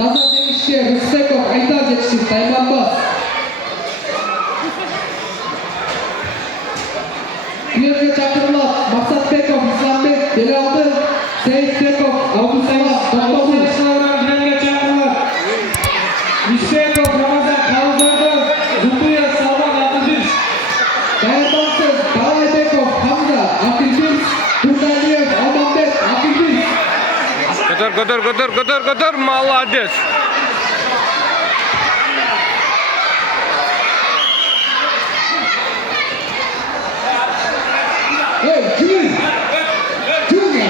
Таза жеңишке Рысбеков Айдар жетишти, Тайманбас. Клерге чакырылат Максатбеков Исламбек, Белалды, Сейитбеков Абдусалам, Токтогул. Клерге чакырылат Исбеков Рамазан Калзарды, Зутуя Салман Атызиш. Даярдансын Талайбеков Хамза, Акилбиз, Турдалиев Алмамбет, Акилбиз. Көтөр, молодец. Эй, Джуни! Джуни!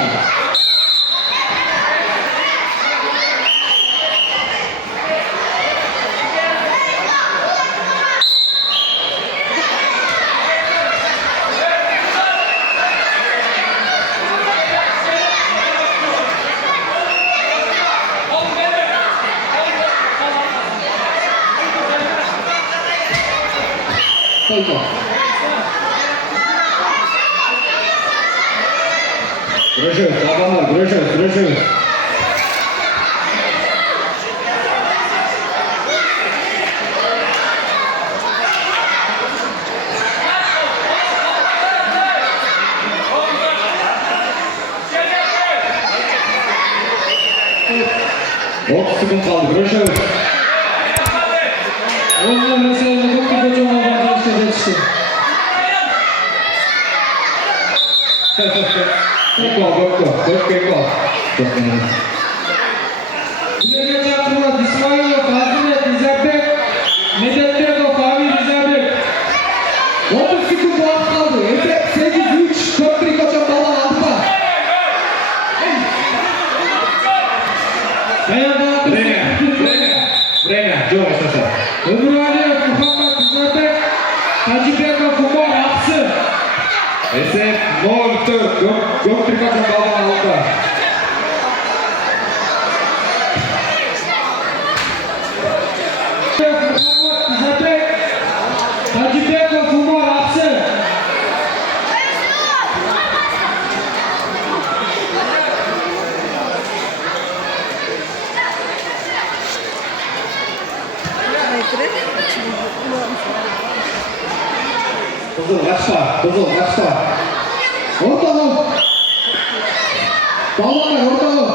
Стойко. Гружусь, Абамар, гружусь. Отыз секунд қалды, гружусь. Onun mesela çok kötü olmadan işte geçti. Doktor. Güneşe çarptırma, İsmailov, Kazimet, İzabek, Medetbekov, Kamil İzabek. 30 sekund vakit kaldı. Efek 8-3. Köprü koçan balan aldılar. Время. Жоқ, саса. Ömüraliyev, Muhammed İzabek, Hacibekov, Umar Aksı. Esep 0-4. Köprü koçan balan aldılar. İzabek, Hacibekov, Umar Aksı. Kızıl, kaçma. Ortalık. Balonlar ortalık.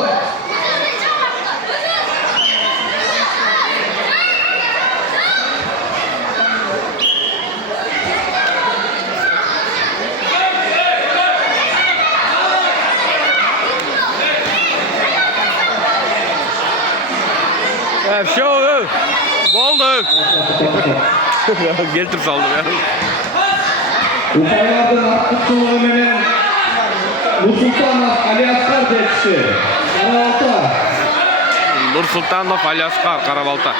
Все, болды. Келтіріп салды. Ufaylardan arttıkçılığı menen Nursultanov Aliaskar жетишти. Карабалта. Нұрсұлтанов Алиаскар, Қарабалта.